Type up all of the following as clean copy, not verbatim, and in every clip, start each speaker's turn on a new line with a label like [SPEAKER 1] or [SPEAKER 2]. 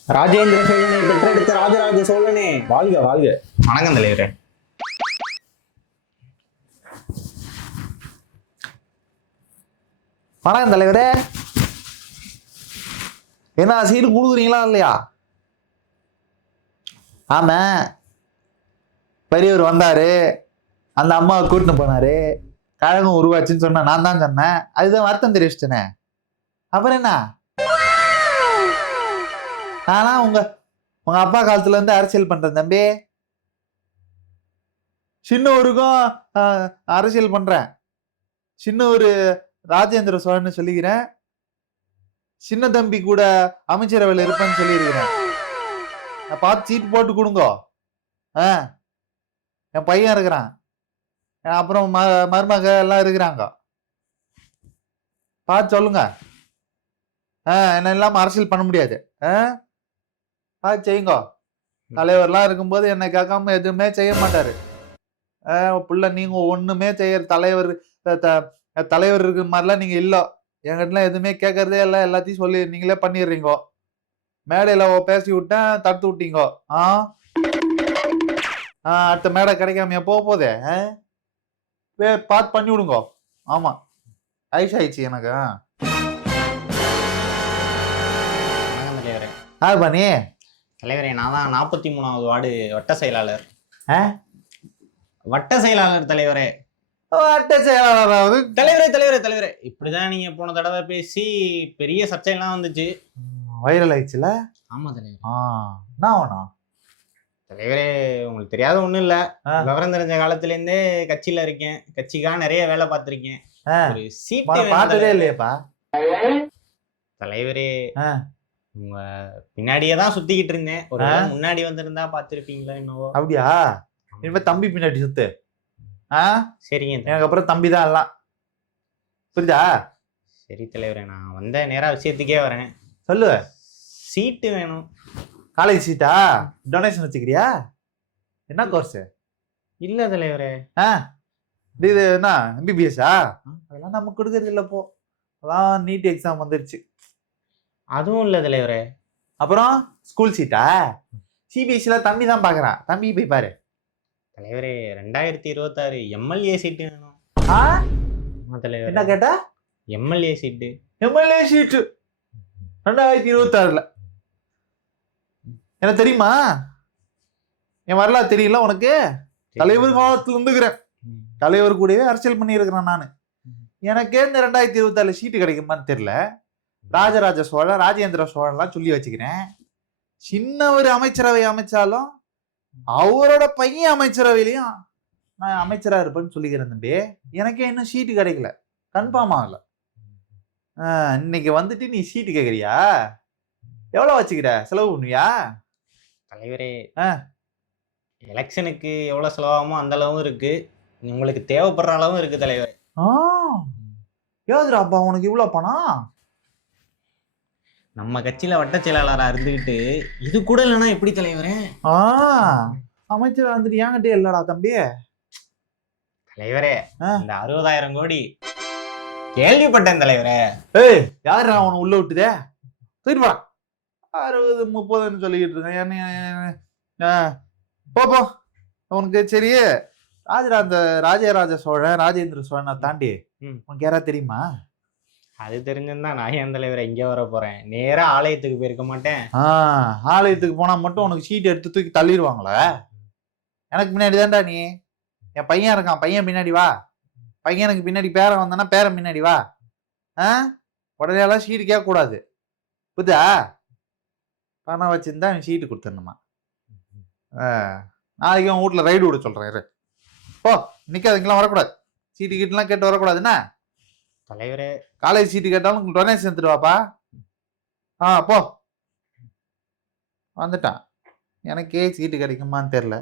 [SPEAKER 1] ராஜேந்திர சோழனை பெற்றெடுத்த ராஜராஜ சோழனே வாழ்க வாழ்க.
[SPEAKER 2] வணக்கம் தலைவரே.
[SPEAKER 3] வணக்கம் தலைவரே. என்ன சீட்டு கொடுக்குறீங்களா இல்லையா? ஆமா, பெரியவர் வந்தாரு, அந்த அம்மாவை கூட்டின்னு போனாரு, கழகம் உருவாச்சுன்னு சொன்ன நான் தான் சொன்னேன். அதுதான் வருத்தம் தெரிவிச்சிட்டேனே. அப்புறம் என்ன, ஆனா உங்க உங்க அப்பா காலத்துல இருந்து அரசியல் பண்றேன் தம்பி. சின்ன ஊருக்கும் அரசியல் பண்றேன். சின்ன ஒரு ராஜேந்திர சோழன்னு சொல்லிக்கிறேன். சின்ன தம்பி கூட அமைச்சரவையில் இருப்பேன்னு சொல்லியிருக்கிறேன். பார்த்து சீட்டு போட்டு கொடுங்க. என் பையன் இருக்கிறான், அப்புறம் மருமக எல்லாம் இருக்கிறாங்க. பார்த்து சொல்லுங்க. என்ன இல்லாம அரசியல் பண்ண முடியாது. பார்த்து செய்யுங்க. தலைவர்லாம் இருக்கும்போது என்னை கேட்காம எதுவுமே செய்ய மாட்டாரு. புள்ள நீங்க ஒண்ணுமே செய்யற தலைவர் இருக்கிற மாதிரிலாம் நீங்க இல்ல. என்கிட்டலாம் எதுவுமே கேட்கறதே இல்லை. எல்லாத்தையும் சொல்லி நீங்களே பண்ணிடுறீங்க. மேடையில பேசி விட்டேன், தடுத்து விட்டீங்க. அடுத்த மேடை கிடைக்காம போக போதே பார்த்து பண்ணி விடுங்க. ஆமா, ஐஸ் ஆயிடுச்சு எனக்கு.
[SPEAKER 2] வணக்கம் தலைவரே.
[SPEAKER 3] பண்ணி
[SPEAKER 2] தலைவரே, நான் தான் 43வது வார்டு வட்ட செயலாளர். வட்ட செயலாளர் தலைவரே.
[SPEAKER 3] வட்ட செயலாளராவது
[SPEAKER 2] தலைவரே தலைவரே தலைவரே, இப்படிதான் நீங்க போன தடவை பேசி பெரிய சர்ச்சையெல்லாம் வந்துச்சு,
[SPEAKER 3] வைரல் ஆயிடுச்சுல.
[SPEAKER 2] ஆமா தலைவர்.
[SPEAKER 3] என்ன வேணும்
[SPEAKER 2] தலைவரே, உங்களுக்கு தெரியாத ஒண்ணும் இல்ல. விவரம் தெரிஞ்ச காலத்துல இருந்தே கட்சியில இருக்கேன். கட்சிக்காக நிறைய வேலை பார்த்திருக்கேன். ஒரு சீட்டு
[SPEAKER 3] பார்த்ததே இல்லையப்பா
[SPEAKER 2] தலைவரே. உங்க பின்னாடியே தான் சுத்திக்கிட்டு இருந்தேன். ஒரு முன்னாடி வந்திருந்தா பாத்திருப்பீங்களா என்னவோ.
[SPEAKER 3] அப்படியா? இனிமே தம்பி பின்னாடி சுத்து.
[SPEAKER 2] சரிங்க,
[SPEAKER 3] எனக்கு அப்புறம் தம்பி தான் எல்லாம். புரியுதா?
[SPEAKER 2] சரி தலைவரே, நான் வந்த நேரா விஷயத்துக்கே வரேன்.
[SPEAKER 3] சொல்லு.
[SPEAKER 2] சீட்டு வேணும்.
[SPEAKER 3] காலேஜ் சீட்டா? டொனேஷன் வச்சுக்கிறியா? என்ன கோர்ஸ்?
[SPEAKER 2] இல்ல தலைவரே.
[SPEAKER 3] இது என்ன எம்பிபிஎஸ்ஸா? அதெல்லாம் நம்ம கொடுக்கறது இல்லை. போ, அதான் நீட் எக்ஸாம் வந்துருச்சு.
[SPEAKER 2] அதுவும் இல்ல தலைவரே.
[SPEAKER 3] அப்புறம் ஸ்கூல் சீட்டா? சிபிஎஸ்சில தம்பி தான் பாக்குறான். தம்பி போய் பாரு.
[SPEAKER 2] தலைவரே, 2026 எம்எல்ஏ சீட்டு வேணும். தலைவர்
[SPEAKER 3] என்ன கேட்டா?
[SPEAKER 2] எம்எல்ஏ சீட்டு.
[SPEAKER 3] எம்எல்ஏ சீட்டு 2026. எனக்கு தெரியுமா? என் வரலாறு தெரியல உனக்கு? தலைவர் காலத்துல இருந்துக்கிறேன். தலைவர் கூடவே அரசியல் பண்ணி இருக்கிறேன் நானு. எனக்கே இந்த 2026 சீட்டு கிடைக்குமான்னு தெரியல. ராஜராஜ சோழன், ராஜேந்திர சோழன்லாம் சொல்லி வச்சுக்கிறேன். சின்ன ஒரு அமைச்சரவை அமைச்சாலும் அவரோட பையன் அமைச்சரவையிலையும் நான் அமைச்சரா இருப்பேன்னு சொல்லிக்கிறேன் தம்பி. எனக்கே இன்னும் சீட்டு கிடைக்கல, கன்ஃபார்ம் ஆகல. இன்னைக்கு வந்துட்டு நீ சீட்டு கேக்குறியா? எவ்வளவு வச்சுக்கிற? செலவு பண்ணுவியா?
[SPEAKER 2] தலைவரே, எலெக்ஷனுக்கு எவ்வளவு செலவாகுமோ அந்த அளவும் இருக்கு, உங்களுக்கு தேவைப்படுற அளவும் இருக்கு தலைவர்.
[SPEAKER 3] ஏதுராப்பா உனக்கு இவ்வளவு பணம்?
[SPEAKER 2] நம்ம கட்சியில வட்ட செயலாளரா இருந்துகிட்டு இது கூட இல்லைன்னா எப்படி தலைவரே?
[SPEAKER 3] அமைச்சர் வந்துட்டு ஏங்கிட்டே இல்லடா தம்பி.
[SPEAKER 2] தலைவரே, இந்த 60,000 கோடி கேள்விப்பட்டேன் தலைவரே.
[SPEAKER 3] யாரு அவனை உள்ள விட்டுதே? சரிப்பா, 60 30ன்னு சொல்லிக்கிட்டு இருக்கேன். போ உனக்கு சரி. ராஜராஜ சோழன், ராஜேந்திர சோழனை தாண்டி உனக்கு யாரா தெரியுமா?
[SPEAKER 2] அது தெரிஞ்சிருந்தா நான் ஏன் தலைவரை இங்க வர போறேன்? நேரா ஆலயத்துக்கு போயிருக்க மாட்டேன்.
[SPEAKER 3] ஆலயத்துக்கு போனா மட்டும் உனக்கு சீட் எடுத்து தூக்கி தள்ளிடுவாங்களே. எனக்கு பின்னாடி தான்டா நீ. என் பையன் இருக்கான், பையன் பின்னாடி வா. பையனுக்கு பின்னாடி பேரன் வந்தானா பேரன் பின்னாடி வா. உடனே எல்லாம் சீட்டு கேட்க கூடாது. புரியுதா? பணம் வச்சிருந்தா அவன் சீட்டு கொடுத்துடணுமா? நாளைக்கு அவன் வீட்டுல ரைடு விட சொல்றேன். போ, நிக்காதுங்கெல்லாம் வரக்கூடாது. சீட்டு கீட்டுலாம் கேட்டு வரக்கூடாதுன்னா.
[SPEAKER 2] தலைவரே,
[SPEAKER 3] காலேஜ் சீட்டு கேட்டாலும் டொனேஷன் எடுத்துட்டு வாப்பா. போ. வந்துட்டான். எனக்கே சீட்டு கிடைக்குமான்னு தெரியல.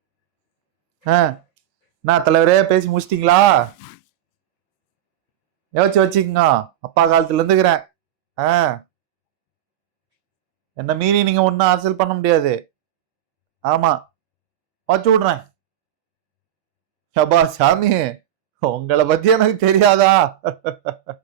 [SPEAKER 3] நான் தலைவரே பேசி முடிச்சிட்டீங்களா? யோசிச்சு வச்சுக்கோங்க. அப்பா காலத்துல இருந்துக்கிறேன். என்ன மீறி நீங்க ஒன்னும் அரசியல் பண்ண முடியாது. ஆமா, வச்சு விடுறேன். சாமி, உங்களை பத்தி எனக்கு தெரியாதா?